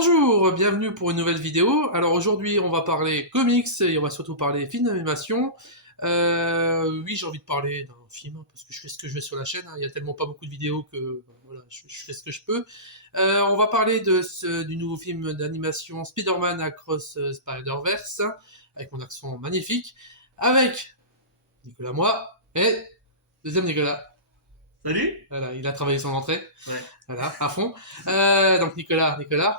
Bonjour, bienvenue pour une nouvelle vidéo. Alors aujourd'hui on va parler comics et on va surtout parler films d'animation. Oui, j'ai envie de parler d'un film parce que je fais ce que je veux sur la chaîne. Il y a tellement pas beaucoup de vidéos que voilà, je fais ce que je peux. On va parler du nouveau film d'animation Spider-Man Across Spider-Verse avec mon accent magnifique, avec Nicolas Moi et deuxième Nicolas. Salut. Voilà, il a travaillé son entrée. Ouais. Voilà, à fond. Donc Nicolas,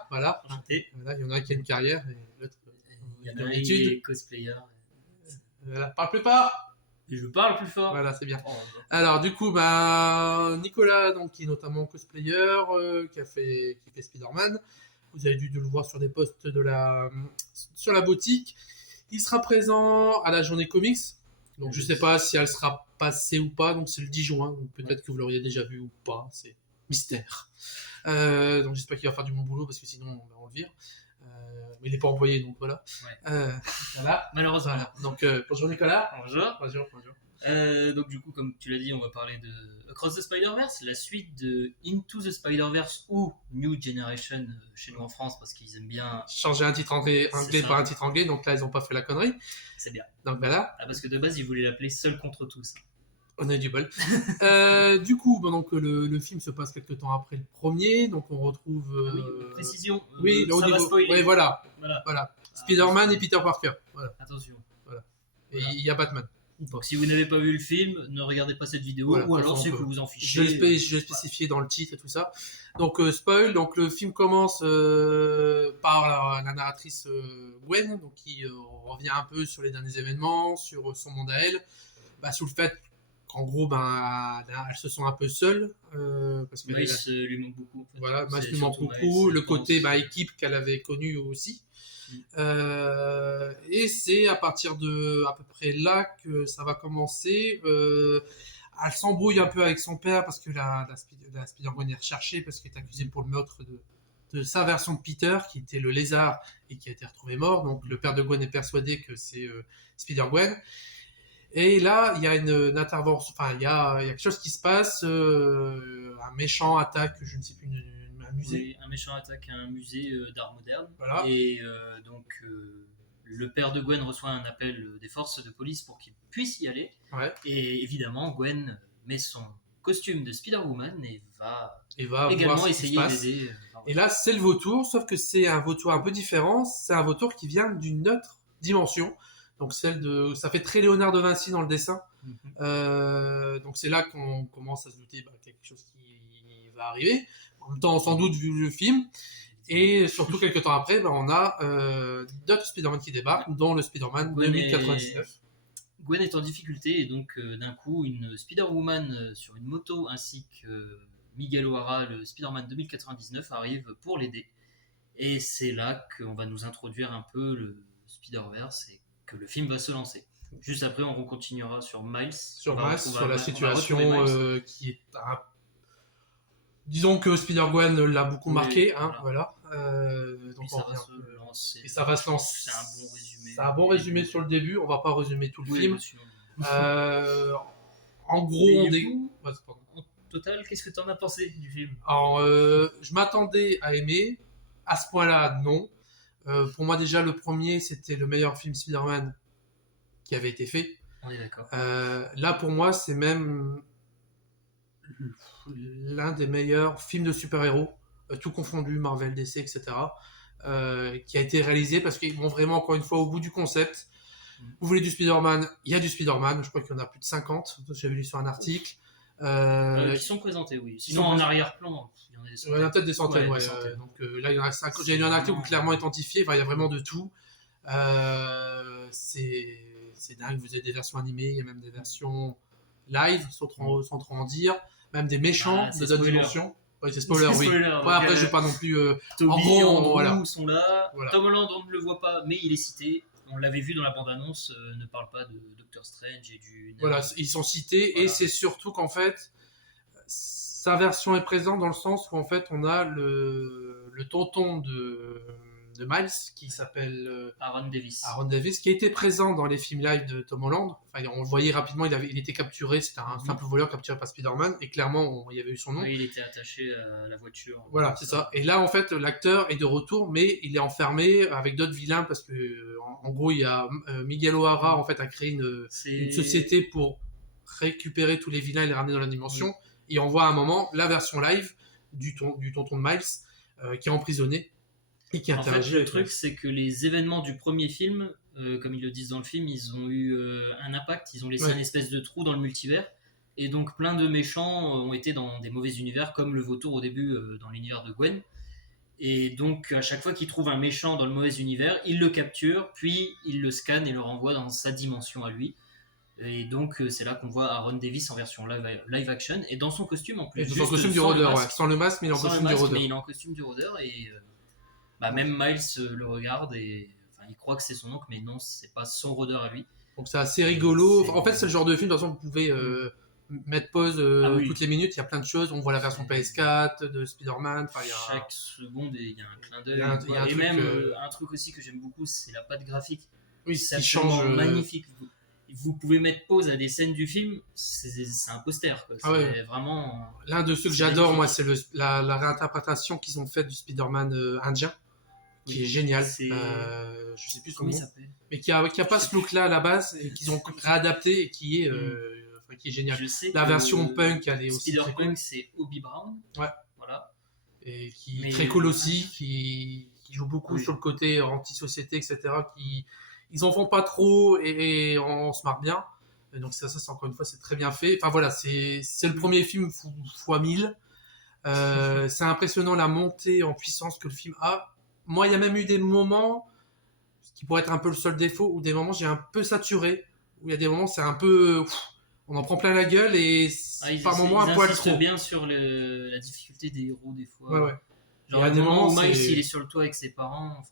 voilà. Enchanté. Voilà, il y en a un qui a une carrière et l'autre Il y en est a en un qui études. est cosplayer. Voilà, parle plus pas. Et je parle plus fort. Voilà, c'est bien. Oh, Alors du coup, Nicolas, donc qui est notamment cosplayer, qui fait Spider-Man. Vous avez dû le voir sur des posts sur la boutique. Il sera présent à la journée comics. Donc je sais pas si elle sera passée ou pas. Donc c'est le 10 juin. Donc peut-être que vous l'auriez déjà vu ou pas. C'est mystère. Donc j'espère qu'il va faire du bon boulot parce que sinon on le vire. Mais il n'est pas employé, donc voilà. Ouais. Voilà. Malheureusement. Voilà. Donc bonjour Nicolas. Bonjour. Bonjour. Donc du coup, comme tu l'as dit, on va parler de Across the Spider-Verse, la suite de Into the Spider-Verse ou New Generation chez nous en France, parce qu'ils aiment bien. Changer un titre anglais par un titre anglais, donc là ils n'ont pas fait la connerie. C'est bien. Donc voilà. Ah, parce que de base, ils voulaient l'appeler Seul contre tous. On a eu du bol. Du coup, donc le film se passe quelques temps après le premier, donc on retrouve. Oui, précision. Oui, ça va spoiler. Oui, voilà. Voilà. Spider-Man et Peter Parker. Voilà. Attention. Et il y a Batman. Donc si vous n'avez pas vu le film, ne regardez pas cette vidéo, Voilà, ou alors on c'est peut. que vous en fichez. Je l'ai spécifié dans le titre et tout ça. Donc spoil, donc le film commence par la narratrice Gwen, donc qui revient un peu sur les derniers événements, sur son monde à elle, sur le fait qu'en gros elles se sont un peu seules parce que Miles lui manque beaucoup. En fait. Voilà, Miles C'est lui manque surtout beaucoup, Miles, le je pense. côté équipe qu'elle avait connu aussi. Et c'est à partir de à peu près là que ça va commencer. Elle s'embrouille un peu avec son père parce que la Spider-Gwen est recherchée parce qu'elle est accusée pour le meurtre de sa version de Peter, qui était le lézard et qui a été retrouvé mort. Donc le père de Gwen est persuadé que c'est Spider-Gwen. Et là, il y a une intervention, enfin il y a quelque chose qui se passe. Un méchant attaque, je ne sais plus, un musée. Oui, un méchant attaque un musée d'art moderne. Voilà. Et donc le père de Gwen reçoit un appel des forces de police pour qu'il puisse y aller. Ouais. Et évidemment, Gwen met son costume de Spider-Woman et va également voir essayer d'aider. Et là, c'est le vautour, sauf que c'est un vautour un peu différent. C'est un vautour qui vient d'une autre dimension. Donc ça fait très Léonard de Vinci dans le dessin. Donc c'est là qu'on commence à se douter quelque chose qui va arriver. En même temps, sans doute vu le film. Et surtout quelques temps après, on a d'autres Spider-Man qui débarquent, dont le Spider-Man 2099. Gwen est en difficulté et donc d'un coup une Spider-Woman sur une moto ainsi que Miguel O'Hara, le Spider-Man 2099, arrive pour l'aider. Et c'est là qu'on va nous introduire un peu le Spider-Verse et que le film va se lancer. Juste après, on continuera sur Miles. Sur la situation qui est... Disons que Spider-Gwen l'a beaucoup marqué. Voilà. Donc ça va se lancer. Et ça va se lancer. C'est un bon résumé. C'est un bon résumé sur le début. On va pas résumer tout le film. En gros, en total, qu'est-ce que tu en as pensé du film? Alors, je m'attendais à aimer. À ce point-là, non. Pour moi, déjà, le premier, c'était le meilleur film Spider-Man qui avait été fait. On est d'accord. Là, pour moi, c'est même l'un des meilleurs films de super-héros, tout confondu, Marvel, DC, etc., qui a été réalisé parce qu'ils vont vraiment, encore une fois, au bout du concept. Vous voulez du Spider-Man, il y a du Spider-Man. Je crois qu'il y en a plus de 50. J'avais lu sur un article. Qui sont présentés, oui. Sinon, en arrière-plan, il y en a peut-être des centaines. Ouais, donc là, il y en a 50. J'ai lu un article clairement identifié. Il y a vraiment de tout. C'est dingue. Vous avez des versions animées, il y a même des versions live, sans trop en dire. Même des méchants de d'autres dimensions. Ouais, c'est spoiler, oui. Après, je vais pas non plus. Toby et Andrew voilà. sont là. Voilà. Tom Holland, on ne le voit pas, mais il est cité. On l'avait vu dans la bande-annonce, ne parle pas de Doctor Strange et du... Voilà, ils sont cités, et c'est surtout qu'en fait, sa version est présente dans le sens où en fait, on a le tonton de de Miles, qui s'appelle Aaron Davis, qui était présent dans les films live de Tom Holland. Enfin, on le voyait rapidement, il était capturé, c'était un simple voleur capturé par Spider-Man, et clairement, il y avait eu son nom. Oui, il était attaché à la voiture. Voilà, c'est ça. Et là, en fait, l'acteur est de retour, mais il est enfermé avec d'autres vilains, parce que, en gros, il y a Miguel O'Hara, en fait, a créé une société pour récupérer tous les vilains et les ramener dans la dimension. Et on voit à un moment la version live du tonton de Miles, qui est emprisonné et qui interagit. En fait, le truc, c'est que les événements du premier film, comme ils le disent dans le film, ils ont eu un impact, ils ont laissé un espèce de trou dans le multivers, et donc plein de méchants ont été dans des mauvais univers, comme le vautour au début dans l'univers de Gwen. Et donc à chaque fois qu'il trouve un méchant dans le mauvais univers, il le capture, puis il le scanne et le renvoie dans sa dimension à lui. Et donc c'est là qu'on voit Aaron Davis en version live action, et dans son costume en plus. Et dans son costume du rôdeur, sans le masque, mais il est en costume du rôdeur. Mais il est en costume du rôdeur, et même Miles le regarde, et il croit que c'est son oncle, mais non, c'est pas son rôdeur à lui. Donc c'est assez rigolo. En fait, c'est le genre de film, de toute façon, vous pouvez mettre pause toutes les minutes, il y a plein de choses. On voit la version PS4 de Spider-Man. Chaque seconde, il y a un clin d'œil. Et même un truc aussi que j'aime beaucoup, c'est la patte graphique. Oui, qui change. Magnifique. Vous pouvez mettre pause à des scènes du film, c'est un poster, quoi. C'est vraiment... L'un de ceux que j'adore, moi, c'est la réinterprétation qu'ils ont faite du Spider-Man indien, qui est génial. Je sais plus son nom, mais qui a pas ce look-là à la base, et qu'ils ont réadapté, et qui est génial. La version punk, elle est aussi très cool. C'est Obi Brown. Ouais. Voilà. Et qui est très cool aussi, qui joue beaucoup sur le côté anti-société, etc. Ils en font pas trop, et on se marre bien. Et donc ça, c'est encore une fois, c'est très bien fait. Enfin voilà, c'est le premier film fois 1000. C'est impressionnant la montée en puissance que le film a. Moi, il y a même eu des moments, ce qui pourrait être un peu le seul défaut, où des moments j'ai un peu saturé, où il y a des moments c'est un peu... on en prend plein la gueule, et par moments un poil trop. Ils insistent bien sur la difficulté des héros des fois. Ouais. Genre, il y a des moments où Miles il est sur le toit avec ses parents,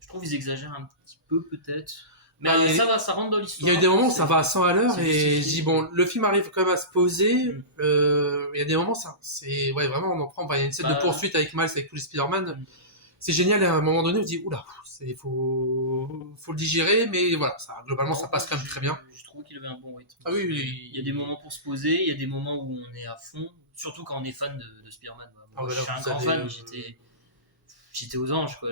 je trouve qu'ils exagèrent un petit peu peut-être. Mais ça va, ça rentre dans l'histoire. Il y a eu des moments où ça va à 100 à l'heure, et je dis bon, le film arrive quand même à se poser. Il y a des moments, c'est vraiment, on en prend. Il y a une scène de poursuite avec Miles, avec tous les Spider-Man. C'est génial, et à un moment donné, on se dit oula, faut le digérer, mais voilà, globalement, ça passe quand même très bien. Je trouve qu'il avait un bon rythme. Ah oui. Il y a des moments pour se poser, il y a des moments où on est à fond, surtout quand on est fan de Spider-Man. Moi, je suis un grand fan, j'étais aux anges, quoi.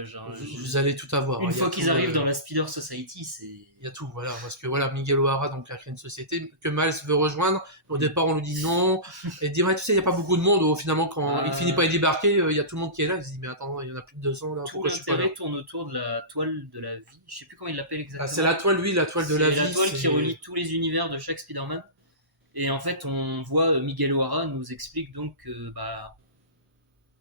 Vous allez tout avoir. Une fois qu'ils arrivent dans la Spider Society, c'est... Il y a tout, voilà. Parce que Miguel O'Hara donc, a créé une société que Miles veut rejoindre. Au départ, on lui dit non. Et il dit, tu sais, il n'y a pas beaucoup de monde. Finalement, quand il finit par y débarquer, il y a tout le monde qui est là. Il se dit, mais attends, il y en a plus de 200 là. Tout l'intérêt tourne autour de la toile de la vie. Je sais plus comment il l'appelle exactement. C'est la toile, la toile de la vie. C'est la toile qui relie tous les univers de chaque Spider-Man. Et en fait, on voit Miguel O'Hara nous explique donc que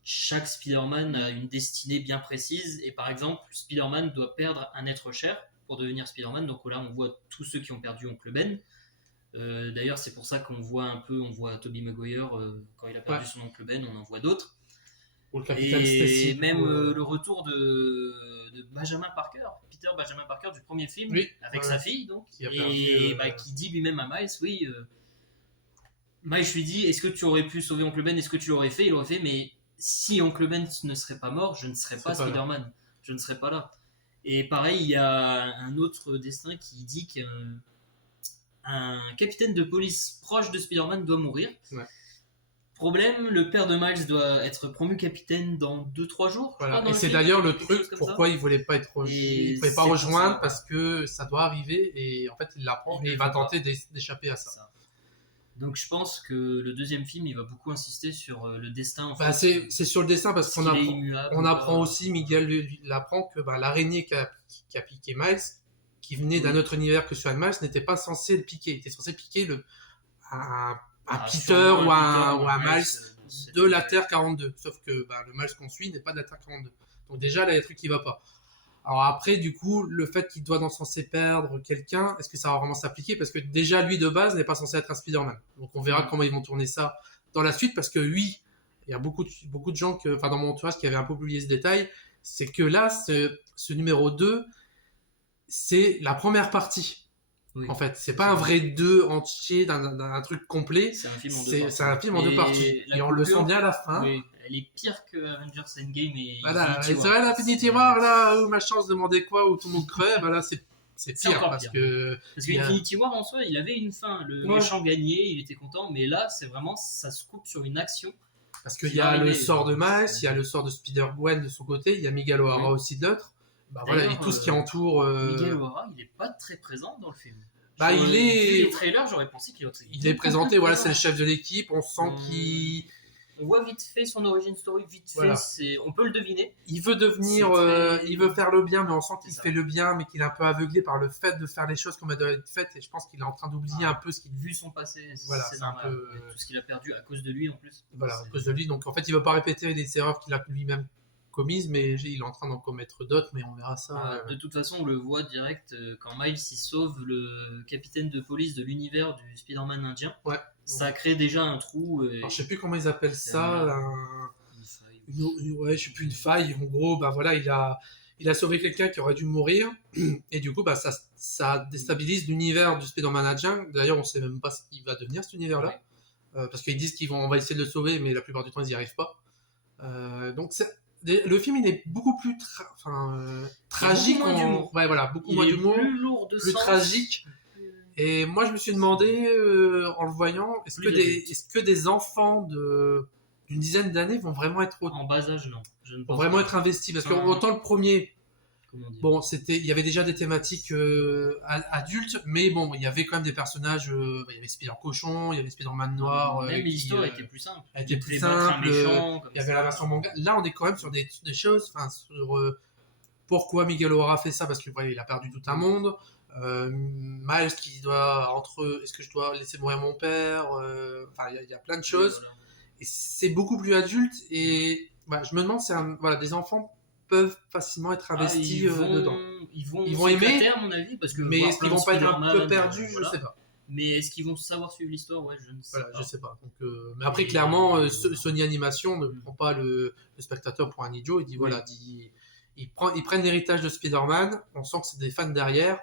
chaque Spider-Man a une destinée bien précise, et par exemple, Spider-Man doit perdre un être cher pour devenir Spider-Man. Donc là, on voit tous ceux qui ont perdu Oncle Ben. D'ailleurs, c'est pour ça qu'on voit Tobey Maguire quand il a perdu son Oncle Ben, on en voit d'autres. Et même le retour de Benjamin Parker, Peter Benjamin Parker du premier film, avec sa fille, donc, qui dit lui-même à Miles, Miles lui dit, est-ce que tu aurais pu sauver Oncle Ben, est-ce que tu l'aurais fait? Il aurait fait, mais si Oncle Ben ne serait pas mort, je ne serais pas Spider-Man. Je ne serais pas là. Et pareil, il y a un autre destin qui dit qu'un capitaine de police proche de Spider-Man doit mourir. Ouais. Problème, le père de Miles doit être promu capitaine dans 2-3 jours. Voilà. Et c'est d'ailleurs le truc pourquoi il ne voulait pas rejoindre, parce que ça doit arriver, et en fait il l'apprend et il va tenter d'échapper à ça. Donc je pense que le deuxième film, il va beaucoup insister sur le destin. C'est sur le destin, parce qu'on apprend aussi, Miguel l'apprend, que l'araignée qui a piqué Miles, qui venait d'un autre univers que celui de Miles, n'était pas censé le piquer. Il était censé piquer un Peter ou un Miles de la Terre 42. Sauf que le Miles qu'on suit n'est pas de la Terre 42. Donc déjà, là, il y a des trucs qui ne vont pas. Alors après, du coup, le fait qu'il doit censé perdre quelqu'un, est-ce que ça va vraiment s'appliquer? Parce que déjà, lui, de base, n'est pas censé être un Spider-Man. Donc on verra comment ils vont tourner ça dans la suite, parce que il y a beaucoup de gens dans mon entourage qui avaient un peu oublié ce détail, c'est que là, ce numéro 2, c'est la première partie. Oui. En fait, c'est pas un vrai 2 entier d'un truc complet. C'est un film en deux parties. C'est un film en deux parties. la Et on le sent coupure, bien à la fin. oui, elle est pire que Avengers Endgame et Voilà, Infinity et c'est War. vrai, l'Infinity War, là, où machin se demandait quoi, où tout le monde crève, là, c'est C'est pire, encore parce pire. que... Parce il y a- qu'Infinity War en soi, il avait une fin. Le Ouais. méchant gagnait, il était content, mais là, c'est vraiment, ça se coupe sur une action. Parce qu'il qui y va a le arriver. sort de Miles, il y a le sort de Spider-Gwen de son côté, il y a Miguel O'Hara Oui. aussi de l'autre. Bah voilà, et D'ailleurs, tout ce qui entoure... Miguel O'Hara, il est pas très présent dans le film. Bah, il Vu est... les trailers, j'aurais pensé qu'il Il est présenté, voilà, c'est le chef. chef de l'équipe, on sent qu'il... On voit vite fait son origin story, Voilà. on peut le deviner. Il veut devenir, C'est très- il veut faire le bien, mais on sent qu'il C'est ça. fait le bien, mais qu'il est un peu aveuglé par le fait de faire les choses comme elles doivent être faites, et je pense qu'il est en train d'oublier un peu ce qu'il... Vu son passé, Voilà, c'est c'est un normal. peu- Tout ce qu'il a perdu à cause de lui en plus. Voilà, à C'est- cause de lui. Donc en fait, il veut pas répéter les erreurs qu'il a lui-même commises, mais il est en train d'en commettre d'autres, mais on verra ça. De toute façon, on le voit direct quand Miles il sauve le capitaine de police de l'univers du Spider-Man indien. Ouais. Ça crée déjà un trou. Et... Alors, je sais plus comment ils appellent C'est ça. Ouais, je sais plus, une faille. En gros, bah voilà, il a sauvé quelqu'un qui aurait dû mourir, et du coup, bah ça déstabilise l'univers du Spider-Man indien. D'ailleurs, on sait même pas ce qu'il va devenir cet univers-là, parce qu'ils disent on va essayer de le sauver, mais la plupart du temps, ils y arrivent pas. Donc le film il est beaucoup plus tragique, beaucoup moins d'humour. ouais voilà, beaucoup Il moins est d'humour, plus lourd de plus sens. tragique. Et moi je me suis demandé en le voyant, est-ce que des enfants d'une dizaine d'années vont vraiment être En bas âge, non. Je ne vont pense vraiment pas. être investis, parce que Enfin, autant le premier, comment dire. bon, il y avait déjà des thématiques adultes, mais bon, il y avait quand même des personnages, il y avait Spider Cochon, il y avait Spider-Man Noir, Même qui, l'histoire était plus simple. elle était Il plus pouvait battre un simple, méchant, comme il y avait ça. la version manga. Là, on est quand même sur des choses, sur pourquoi Miguel O'Hara fait ça, parce que voilà, il a perdu tout un monde. Miles qui doit est-ce que je dois laisser mourir mon père, enfin il y a plein de choses. Voilà. Et c'est beaucoup plus adulte, et voilà, je me demande si voilà, des enfants peuvent facilement être investis dedans. Ils vont aimer, s'éclater, à mon avis, parce que mais voir est-ce qu'ils plein vont de pas être un Spider-Man, peu perdus, voilà. je sais pas. Mais est-ce qu'ils vont savoir suivre l'histoire? Ouais, je ne sais Voilà, pas. je sais pas. Donc, mais après, clairement, Sony Animation ne prend pas le spectateur pour un idiot. Il dit voilà, ils prennent l'héritage de Spider-Man. On sent que c'est des fans derrière.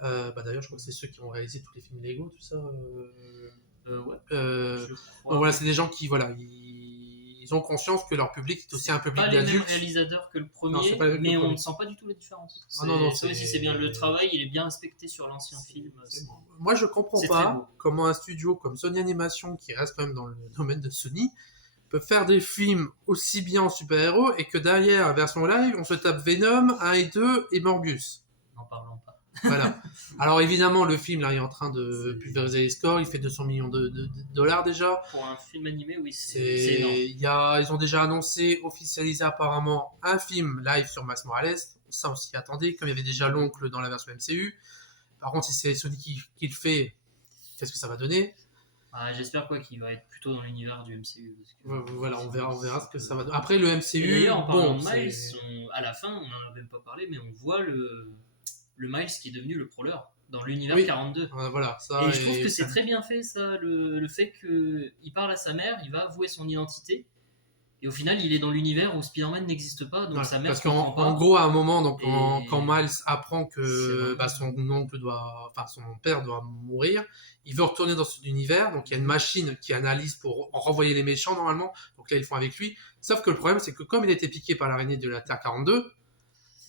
Bah, d'ailleurs, je crois que c'est ceux qui ont réalisé tous les films Lego, tout ça. Ouais. Donc Je crois. voilà, c'est des gens qui voilà, ils ont conscience que leur public est aussi un public Pas les mêmes d'adultes. réalisateurs que le Non, premier, c'est pas les mêmes que mais le on premier. ne sent pas du tout la différence. Ah non, non, ça aussi, c'est bien. Le travail, il est bien respecté sur l'ancien film. Moi, je comprends C'est très pas beau. comment un studio comme Sony Animation, qui reste quand même dans le domaine de Sony, peut faire des films aussi bien en super-héros et que derrière, la version live, on se tape Venom 1 et 2 et Morbius. N'en parlons pas. Voilà. Alors évidemment, le film là, il est en train de pulvériser les scores. Il fait 200 millions de dollars déjà. Pour un film animé, oui, c'est énorme. Ils ont déjà annoncé, officialisé apparemment un film live sur Miles Morales. Ça aussi, attendez, comme il y avait déjà l'oncle dans la version MCU. Par contre, si c'est Sony qui le fait, qu'est-ce que ça va donner? J'espère qu'il va être plutôt dans l'univers du MCU. Parce que voilà, on verra ce que ça va donner. Après, le MCU, et d'ailleurs, en parlant bon, de Miles, à la fin, on n'en a même pas parlé, mais on voit le Miles qui est devenu le prowler dans l'univers 42. Voilà, ça, et je trouve que c'est très bien fait, ça, le fait qu'il parle à sa mère, il va avouer son identité, et au final, il est dans l'univers où Spider-Man n'existe pas, donc sa mère comprend pas. En gros, à un moment, donc, Et quand Miles apprend que son père doit mourir, il veut retourner dans son univers, donc il y a une machine qui analyse pour renvoyer les méchants normalement, donc là ils le font avec lui, sauf que le problème c'est que comme il a été piqué par l'araignée de la Terre 42,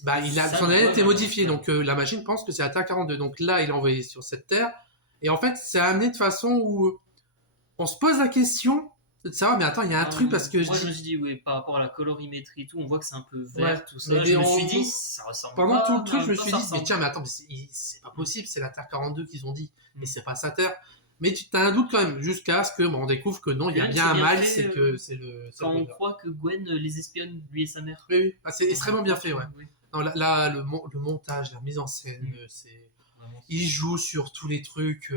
bah, son ADN a été modifié, donc la machine pense que c'est la Terre 42, donc là il est envoyé sur cette Terre, et en fait c'est amené de façon où on se pose la question de savoir, mais attends, il y a un truc, parce que moi je me suis dit, oui, par rapport à la colorimétrie et tout, on voit que c'est un peu vert, ouais, tout ça, je me suis dit, ça ressemble pendant pas, tout le truc, je me suis dit, ressemble. mais tiens, mais attends, mais c'est pas possible, c'est la Terre 42 qu'ils ont dit, et c'est pas sa Terre. Mais tu as un doute quand même, jusqu'à ce que on découvre que non, il y a bien un mal, c'est que c'est le. Quand on croit que Gwen les espionne, lui et sa mère. Oui, c'est extrêmement bien fait, ouais. Oui. Non, là, le montage, la mise en scène, c'est. Il joue sur tous les trucs,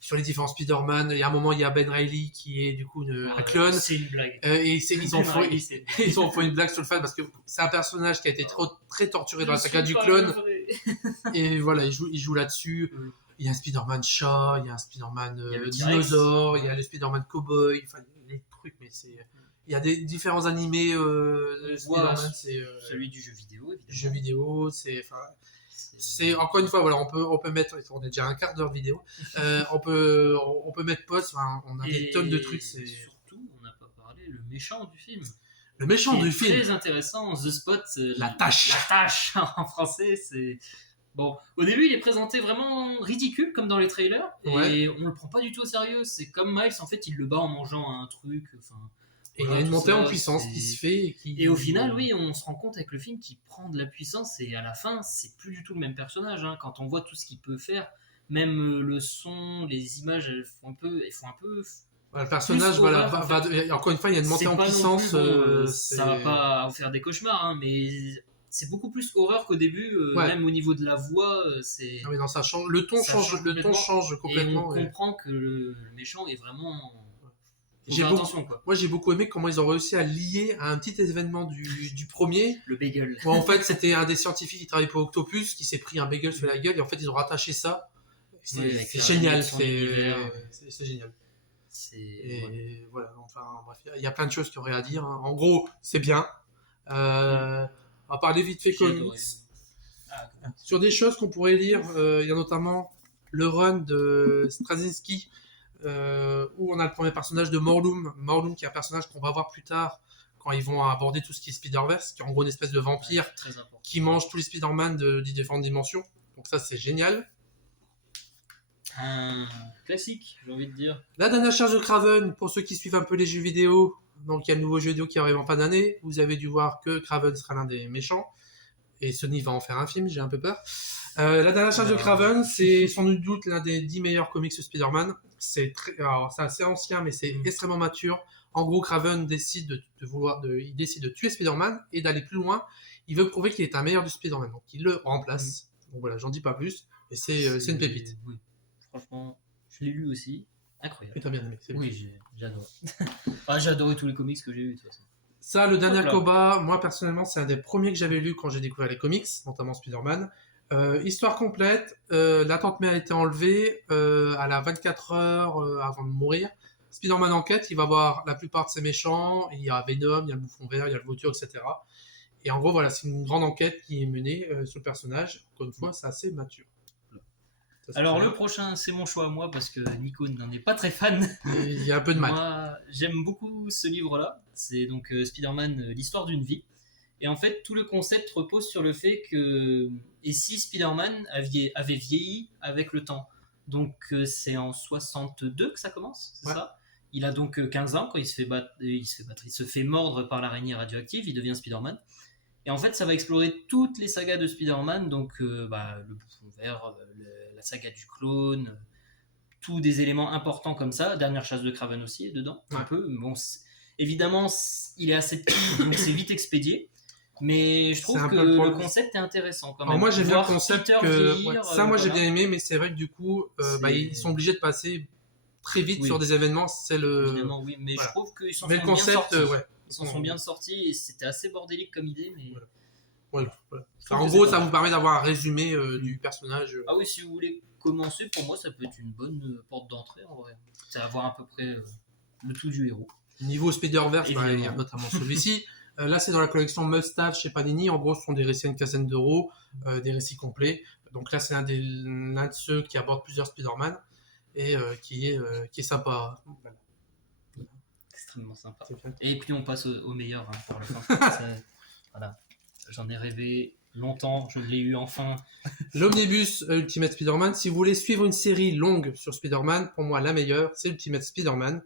sur les différents Spider-Man. Il y a un moment, il y a Ben Reilly qui est du coup un clone. C'est une blague. Et ils ont fait une blague sur le fan parce que c'est un personnage qui a été très torturé dans la saga du clone. Et voilà, il joue là-dessus. Il y a un Spider-Man chat, il y a un Spider-Man dinosaure, il y a le Spider-Man cowboy, enfin les trucs, mais c'est. Il y a des différents animés On voit Spider-Man, c'est celui du jeu vidéo, évidemment. jeux vidéo, c'est encore une fois voilà, on peut mettre, on est déjà un quart d'heure vidéo, on peut mettre pause, enfin, on a des tonnes de trucs. Et surtout, on n'a pas parlé le méchant du film. Le méchant qui du est film, très intéressant, The Spot. La Tâche. La tâche en français, c'est. Bon, au début, il est présenté vraiment ridicule, comme dans les trailers, et on le prend pas du tout au sérieux. C'est comme Miles, en fait, il le bat en mangeant un truc. Et il y a une montée en puissance qui se fait. Et au final, oui, on se rend compte avec le film qu'il prend de la puissance, et à la fin, c'est plus du tout le même personnage. Hein. Quand on voit tout ce qu'il peut faire, même le son, les images, elles font un peu. Le personnage, voilà, encore une fois, il y a une montée en puissance. Ça va pas en faire des cauchemars, hein, mais c'est beaucoup plus horreur qu'au début, même au niveau de la voix. C'est... Ah oui, non, ça change. Le ton change complètement. Et on comprend que le méchant est vraiment. Moi, j'ai beaucoup aimé comment ils ont réussi à lier à un petit événement du premier. Le bagel. Où, en fait, c'était un des scientifiques qui travaillait pour Octopus qui s'est pris un bagel sur la gueule et en fait, ils ont rattaché ça. C'est génial. C'est génial. Et voilà, enfin, bref, il y a plein de choses qu'il y aurait à dire. Hein. En gros, c'est bien. On va parler vite fait comics. Sur des choses qu'on pourrait lire, il y a notamment le run de Straczynski, où on a le premier personnage de Morlun. Morlun, qui est un personnage qu'on va voir plus tard quand ils vont aborder tout ce qui est Spider-Verse, qui est en gros une espèce de vampire qui mange tous les Spider-Man de différentes dimensions. Donc ça, c'est génial. Un classique, j'ai envie de dire. La dernière charge de Kraven, pour ceux qui suivent un peu les jeux vidéo, donc il y a le nouveau jeu vidéo qui arrive en fin d'année. Vous avez dû voir que Kraven sera l'un des méchants. Et Sony va en faire un film, j'ai un peu peur. La dernière charge de Kraven, c'est sans doute l'un des 10 meilleurs comics de Spider-Man. C'est assez ancien, mais c'est extrêmement mature. En gros, Kraven décide il décide de tuer Spider-Man et d'aller plus loin. Il veut prouver qu'il est un meilleur du Spider-Man. Donc il le remplace. Donc voilà, j'en dis pas plus. Et c'est une pépite. Oui. Franchement, je l'ai lu aussi. Incroyable. Et t'as bien aimé. Oui, j'adore. J'ai adoré tous les comics que j'ai lus de toute façon. Ça, le dernier combat, moi personnellement, c'est un des premiers que j'avais lu quand j'ai découvert les comics, notamment Spider-Man. Histoire complète, la tante May a été enlevée à la 24 heures avant de mourir. Spider-Man enquête, il va voir la plupart de ses méchants. Il y a Venom, il y a le Bouffon Vert, il y a le Vautour, etc. Et en gros, voilà, c'est une grande enquête qui est menée sur le personnage. Encore une fois, c'est assez mature. Alors le prochain, c'est mon choix à moi parce que Nico n'en est pas très fan. Il y a un peu de mal. Moi, j'aime beaucoup ce livre-là. C'est donc Spider-Man, l'histoire d'une vie. Et en fait, tout le concept repose sur le fait que... Et si Spider-Man avait vieilli avec le temps. Donc c'est en 62 que ça commence, c'est ça. Il a donc 15 ans quand il se fait mordre par l'araignée radioactive, il devient Spider-Man. Et en fait, ça va explorer toutes les sagas de Spider-Man, donc le Bouffon Vert, la saga du clone, tous des éléments importants comme ça. Dernière chasse de Kraven aussi est dedans, un peu. Bon, évidemment, il est assez petit, donc c'est vite expédié. Mais je trouve que le concept est intéressant quand même. Alors moi, j'ai bien le concept j'ai bien aimé, mais c'est vrai que du coup, ils sont obligés de passer très vite sur des événements. Évidemment, oui, mais je trouve qu'ils sont bien sortis. Ils s'en sont bien sortis et c'était assez bordélique comme idée, mais... Voilà. En gros, ça vous permet d'avoir un résumé du personnage. Ah oui, si vous voulez commencer, pour moi, ça peut être une bonne porte d'entrée, en vrai. C'est avoir à peu près le tout du héros. Niveau Spider-Verse, il y a notamment celui-ci. Là, c'est dans la collection Must-Have chez Panini. En gros, ce sont des récits à une quinzaine d'euros, des récits complets. Donc là, c'est l'un de ceux qui aborde plusieurs Spider-Man et qui est sympa. Extrêmement sympa. Et puis on passe au meilleur pour la fin. Voilà. J'en ai rêvé longtemps, je l'ai eu enfin. L'Omnibus Ultimate Spider-Man. Si vous voulez suivre une série longue sur Spider-Man, pour moi la meilleure, c'est Ultimate Spider-Man.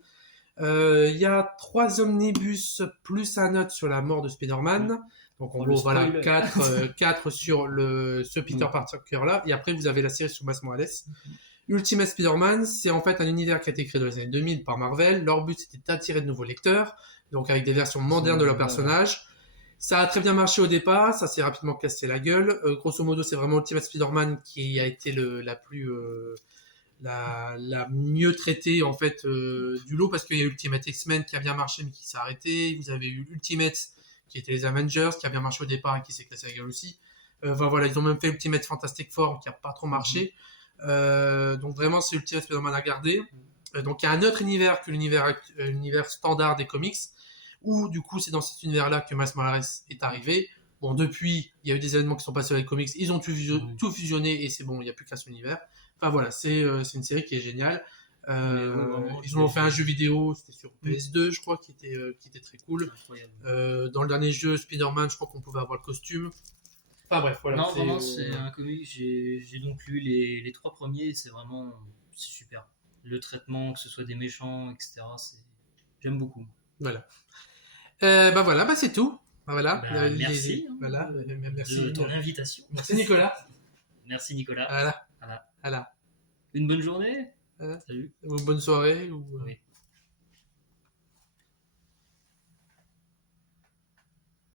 Il y a 3 omnibus plus un note sur la mort de Spider-Man. Donc en gros, voilà, 4 sur ce Peter Parker là. Et après, vous avez la série sur Miles Morales. Ultimate Spider-Man, c'est en fait un univers qui a été créé dans les années 2000 par Marvel. Leur but, c'était d'attirer de nouveaux lecteurs, donc avec des versions modernes de leurs personnages. Ça a très bien marché au départ, ça s'est rapidement cassé la gueule. Grosso modo, c'est vraiment Ultimate Spider-Man qui a été la mieux traitée en fait du lot, parce qu'il y a Ultimate X-Men qui a bien marché mais qui s'est arrêté. Vous avez eu Ultimate qui était les Avengers qui a bien marché au départ et qui s'est cassé la gueule aussi. Voilà, ils ont même fait Ultimate Fantastic Four qui a pas trop marché. Donc vraiment c'est Ultimate Spider-Man à garder. Donc il y a un autre univers que l'univers standard des comics où du coup c'est dans cet univers-là que Miles Morales est arrivé. Bon, depuis, il y a eu des événements qui sont passés sur les comics, ils ont tout fusionné et c'est bon, il n'y a plus qu'à son univers. Enfin voilà, c'est une série qui est géniale. Mais ouais, vraiment, Ils ont fait un jeu vidéo, c'était sur Mm. PS2, je crois, qui était très c'est cool. incroyable. Dans le dernier jeu, Spider-Man, je crois qu'on pouvait avoir le costume. Enfin bref, voilà. Non, vraiment, c'est un comic. J'ai donc lu les 3 premiers et c'est vraiment c'est super. Le traitement, que ce soit des méchants, etc. J'aime beaucoup. Voilà. Bah voilà, bah c'est tout. Bah voilà. Bah, merci Voilà. Merci. de ton invitation. Merci Nicolas. Merci Nicolas. Voilà. Voilà. Voilà. Une bonne journée. Voilà. Salut. Ou bonne soirée. Ou... Oui.